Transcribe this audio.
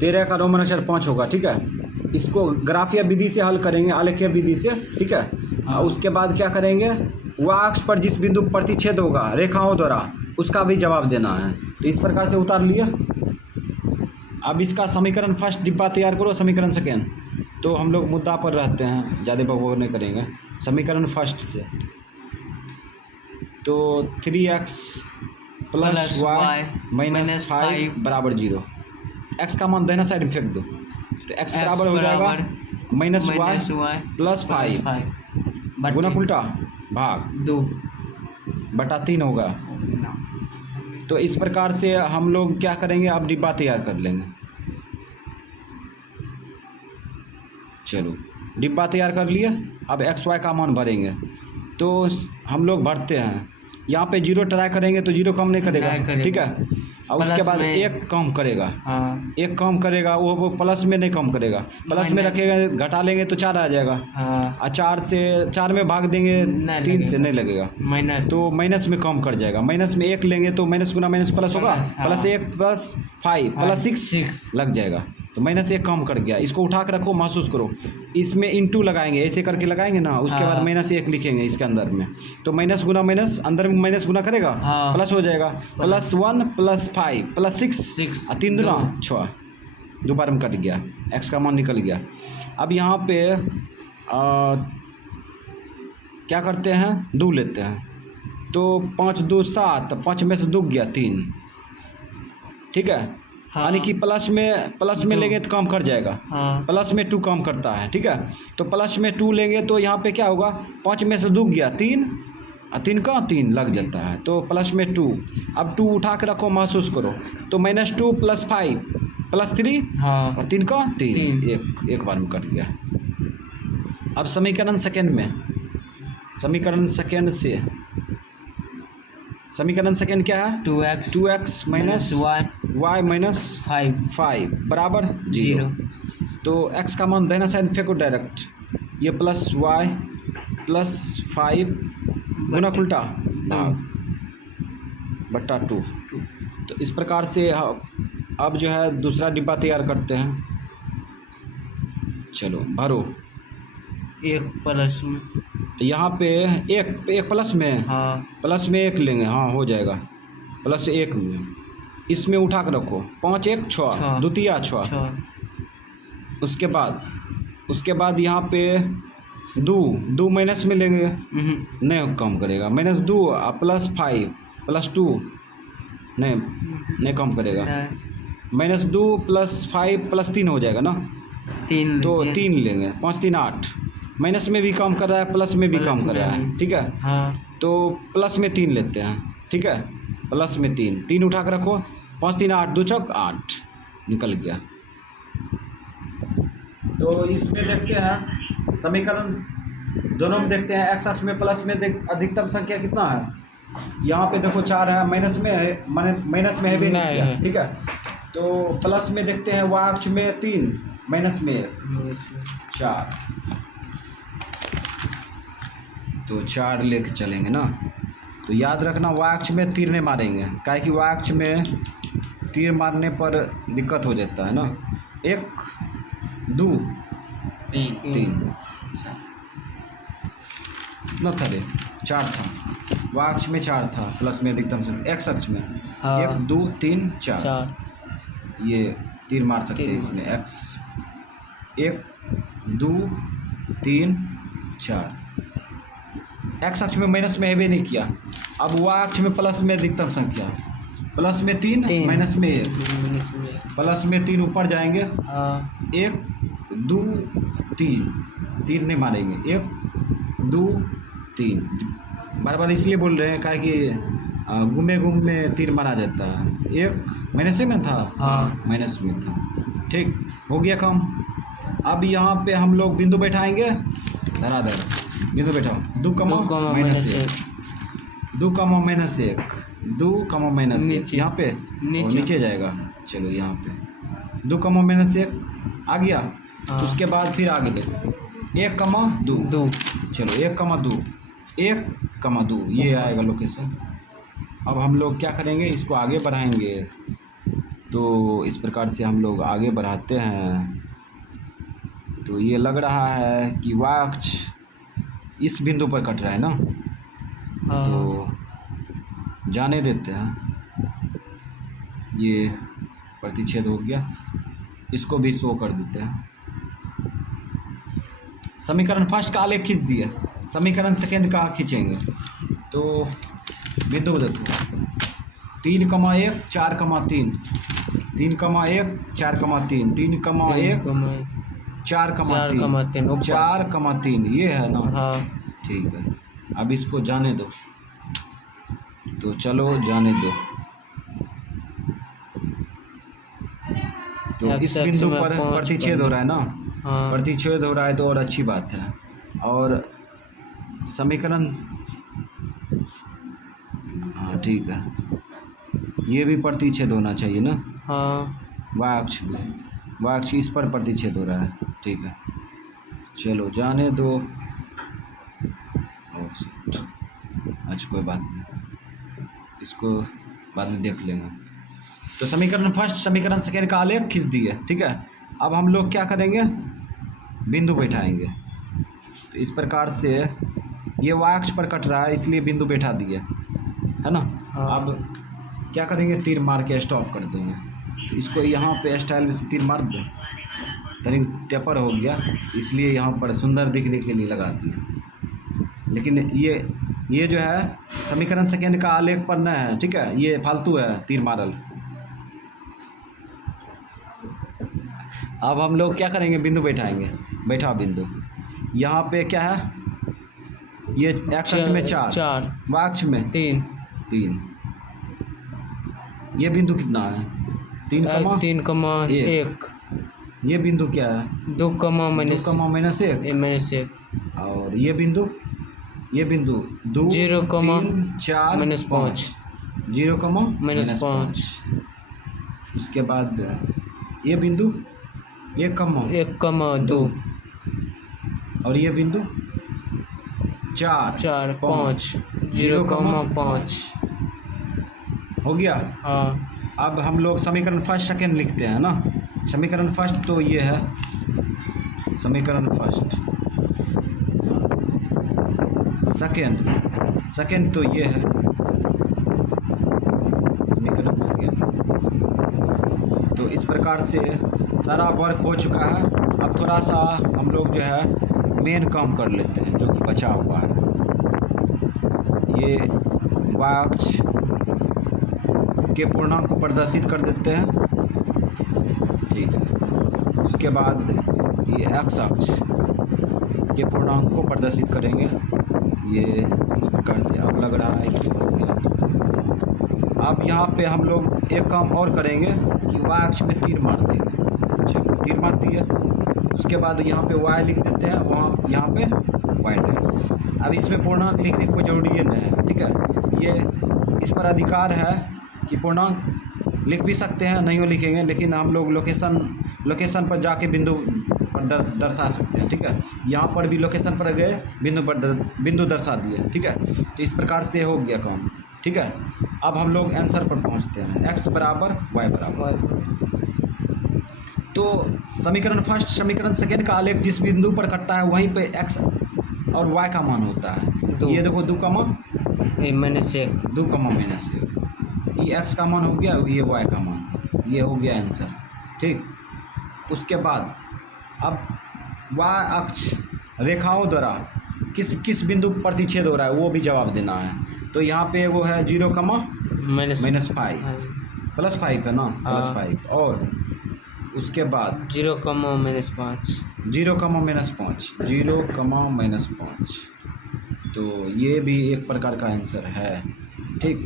13 का रोमन अक्षर 5 होगा, ठीक है। इसको ग्राफीय विधि से हल करेंगे, आलेखीय विधि से, ठीक है। और उसके बाद क्या करेंगे, वह अक्ष पर जिस बिंदु प्रतिच्छेद होगा रेखाओं द्वारा उसका भी जवाब देना है। तो इस प्रकार से उतार लिया। अब इसका समीकरण फर्स्ट डिब्बा तैयार करो, समीकरण सेकेंड। तो हम लोग मुद्दा पर रहते हैं, ज़्यादा बकबक नहीं करेंगे। समीकरण फर्स्ट से तो 3x प्लस वाई माइनस 5 बराबर 0। x का मान दाहिना साइड में फेंक दो, तो x बराबर हो जाएगा माइनस वाई प्लस 5 गुना उल्टा भाग 2/3 होगा। तो इस प्रकार से हम लोग क्या करेंगे, अब डिब्बा तैयार कर लेंगे। चलो डिब्बा तैयार कर लिए। अब एक्स वाई का मान भरेंगे, तो हम लोग भरते हैं। यहाँ पे 0 ट्राई करेंगे तो 0 कम नहीं करेगा, ठीक है। और उसके बाद 1 कम करेगा, 1 कम करेगा, वो प्लस में नहीं कम करेगा, प्लस में रखेगा, घटा लेंगे तो 4 आ जाएगा। और 4 में भाग देंगे 3 से नहीं लगेगा, तो माइनस में कम कर जाएगा। माइनस में 1 लेंगे तो माइनस गुना माइनस प्लस होगा, प्लस 1 प्लस 5 प्लस 6 लग जाएगा, तो माइनस 1 कम कर गया। इसको उठा कर रखो, महसूस करो। इसमें इंटू लगाएंगे, ऐसे करके लगाएंगे ना, उसके बाद माइनस 1 लिखेंगे इसके अंदर में, तो माइनस गुना माइनस अंदर में माइनस गुना करेगा, प्लस हो जाएगा। प्लस 1 प्लस 5 प्लस 6 और 3 दूना 6, दोबारा में कट गया, एक्स का मान निकल गया। अब यहाँ पे क्या करते हैं, 2 लेते हैं, तो 5 2 7, 5 में से 2 गया 3, ठीक है। यानी कि प्लस में लेंगे तो कम कर जाएगा, प्लस में 2 कम करता है, ठीक है। तो प्लस में 2 लेंगे तो यहाँ पे क्या होगा, 5 में से 2 गया 3 और 3 का 3 लग जाता है, तो प्लस में 2। अब 2 उठा के रखो, महसूस करो, तो -2 प्लस 5 प्लस 3 और 3 का 3 एक बार में कट गया। अब समीकरण सेकेंड में, समीकरण सेकेंड क्या है, 2x माइनस वाई माइनस 5 बराबर 0। तो x का मान दाहिना साइड फेंको डायरेक्ट, ये प्लस वाई प्लस 5 गुना उल्टा भाग बट्टा 2। तो इस प्रकार से अब जो है दूसरा डिब्बा तैयार करते हैं। चलो भरो, 1 प्लस में यहाँ पे एक प्लस में, प्लस में 1 लेंगे, हो जाएगा प्लस 1 में। इसमें उठा कर रखो, 5 1 6 द्वितीय 6। उसके बाद यहाँ पे 2 माइनस में लेंगे, नहीं कम करेगा, -2 प्लस 5 प्लस 2 नहीं कम करेगा, -2 प्लस 5 प्लस 3 हो जाएगा ना, 3, तो 3 लेंगे, 5 3 8। माइनस में भी कम कर रहा है, प्लस में भी कम कर रहा है, ठीक है। तो प्लस में 3 लेते हैं, ठीक है, प्लस में 3 उठा कर रखो, 5 3 8 2 6 8 निकल गया। तो इसमें देखते हैं समीकरण दोनों में देखते हैं, एक्स अक्ष में प्लस में अधिकतम संख्या कितना है। यहाँ पे देखो 4 है, माइनस में है भी नहीं किया, ठीक है। तो प्लस में देखते हैं, वाई अक्ष में 3 माइनस में 4, तो 4 लेके चलेंगे ना। तो याद रखना, वाई अक्ष में तीर नहीं मारेंगे, काहे कि वाई अक्ष में तीर मारने पर दिक्कत हो जाता है ना। 1 2 3 कितना था रे, 4 था, वाई अक्ष में 4 था, प्लस में अधिकतम से एक्स अक्ष में 1 2 3 4, ये तीर मार सकते हैं इसमें। एक्स 1 2 3 4, एक्स अक्ष में माइनस में है भी नहीं किया। अब वाई अक्ष में प्लस में अधिकतम संख्या, प्लस में 3 माइनस में 1, प्लस में 3 ऊपर जाएंगे, 1 2 3 नहीं मारेंगे, 1 2 3 बार इसलिए बोल रहे हैं, काहे कि घूमे तीर मारा जाता है। 1 माइनस में था, माइनस में था, ठीक हो गया कम। अब यहाँ पे हम लोग बिंदु बैठाएंगे, धराधर बिंदु बैठाओ, 2 माइनस 1 2 माइनस 1 2 माइनस 1, यहाँ पे नीचे जाएगा। चलो यहाँ पे 2 माइनस 1 आ गया। उसके बाद फिर आगे देखो, 1 2, चलो 1 2 ये आएगा लोकेशन। अब हम लोग क्या करेंगे, इसको आगे बढ़ाएंगे, तो इस प्रकार से हम लोग आगे बढ़ाते हैं। तो ये लग रहा है कि y अक्ष इस बिंदु पर कट रहा है ना, हाँ। तो जाने देते हैं। ये प्रतिच्छेद हो गया, इसको भी शो कर देते हैं। समीकरण फर्स्ट का आलेख खींच दिए, समीकरण सेकेंड का खींचेंगे। तो बिंदु देखो 3,1 4,3 3,1 4,3 3,1 4,3 4,3 ये है ना। हाँ। ठीक है, अब इसको जाने दो। तो चलो जाने दो। तो इस बिंदु पर प्रतिच्छेद हो रहा है ना। हाँ। प्रतिच्छेद हो रहा है तो और अच्छी बात है। और समीकरण, हाँ ठीक है, ये भी प्रतिच्छेद होना चाहिए ना। हाँ। y अक्ष भी, y अक्ष इस पर प्रतिच्छेद हो रहा है। ठीक है, चलो जाने दो। अच्छा कोई बात नहीं, इसको बाद में देख लेंगे। तो समीकरण फर्स्ट समीकरण सेकेंड का आलेख खींच दिए। ठीक है, अब हम लोग क्या करेंगे, बिंदु बैठाएंगे। तो इस प्रकार से ये y अक्ष पर कट रहा है इसलिए बिंदु बैठा दिए, है ना। हाँ। अब क्या करेंगे, तीर मार के स्टॉप कर देंगे। तो इसको यहाँ पे स्टाइल से तीर मार दें, तनी टेपर हो गया इसलिए यहाँ पर सुंदर दिखने के लिए लगा दिया। लेकिन ये जो है समीकरण सेकेंड का आलेख पर न है। ठीक है, ये फालतू है तीर मारल। अब हम लोग क्या करेंगे, बिंदु बैठाएंगे। बैठा बिंदु, यहाँ पे क्या है, ये x अक्ष में 4 y अक्ष में 3। ये बिंदु कितना है, 3,1। ये बिंदु क्या है, 2,-1। और ये बिंदु 2 3 4 5 0,-5। उसके बाद ये बिंदु 1,2। और ये बिंदु 4 5 0,5 हो गया। हाँ। अब हम लोग समीकरण फर्स्ट सेकेंड लिखते हैं ना। समीकरण फर्स्ट तो ये है, समीकरण फर्स्ट। सेकेंड तो ये है, समीकरण सेकेंड। तो इस प्रकार से सारा वर्क हो चुका है। अब थोड़ा सा हम लोग जो है मेन काम कर लेते हैं जो कि बचा हुआ है। ये y अक्ष के पूर्णांक को प्रदर्शित कर देते हैं। ठीक है, उसके बाद ये x अक्ष के पूर्णांक को प्रदर्शित करेंगे। ये इस प्रकार से अब लग रहा है कि हो गया। अब यहाँ पे हम लोग एक काम और करेंगे कि y अक्ष में तीर मार देंगे। अच्छा, तीर मार दिए, उसके बाद यहाँ पे y लिख देते हैं, वहाँ यहाँ पे y डैश। अब इसमें पूर्णांक लिखने की कोई ज़रूरी नहीं है। ठीक है, ये इस पर अधिकार है कि पूर्णांक लिख भी सकते हैं, नहीं हो लिखेंगे, लेकिन हम लोग लोकेशन पर जाके बिंदु पर दर्शा सकते हैं। ठीक है, यहाँ पर भी लोकेशन पर गए, बिंदु दर्शा दिए। ठीक है, तो इस प्रकार से हो गया काम। ठीक है, अब हम लोग आंसर पर पहुँचते हैं, x बराबर y बराबर। तो समीकरण फर्स्ट समीकरण सेकेंड का आलेख जिस बिंदु पर कटता है वहीं पे x और y का मान होता है। ये देखो 2, -1 2, ये x का मान हो गया, ये y का मान, ये हो गया आंसर। ठीक, उसके बाद अब y अक्ष रेखाओं द्वारा किस बिंदु पर प्रतिच्छेद हो रहा है वो भी जवाब देना है। तो यहाँ पे वो है 0, -5 +5 है ना, +5। और उसके बाद 0,-5 0,-5। तो ये भी एक प्रकार का आंसर है। ठीक।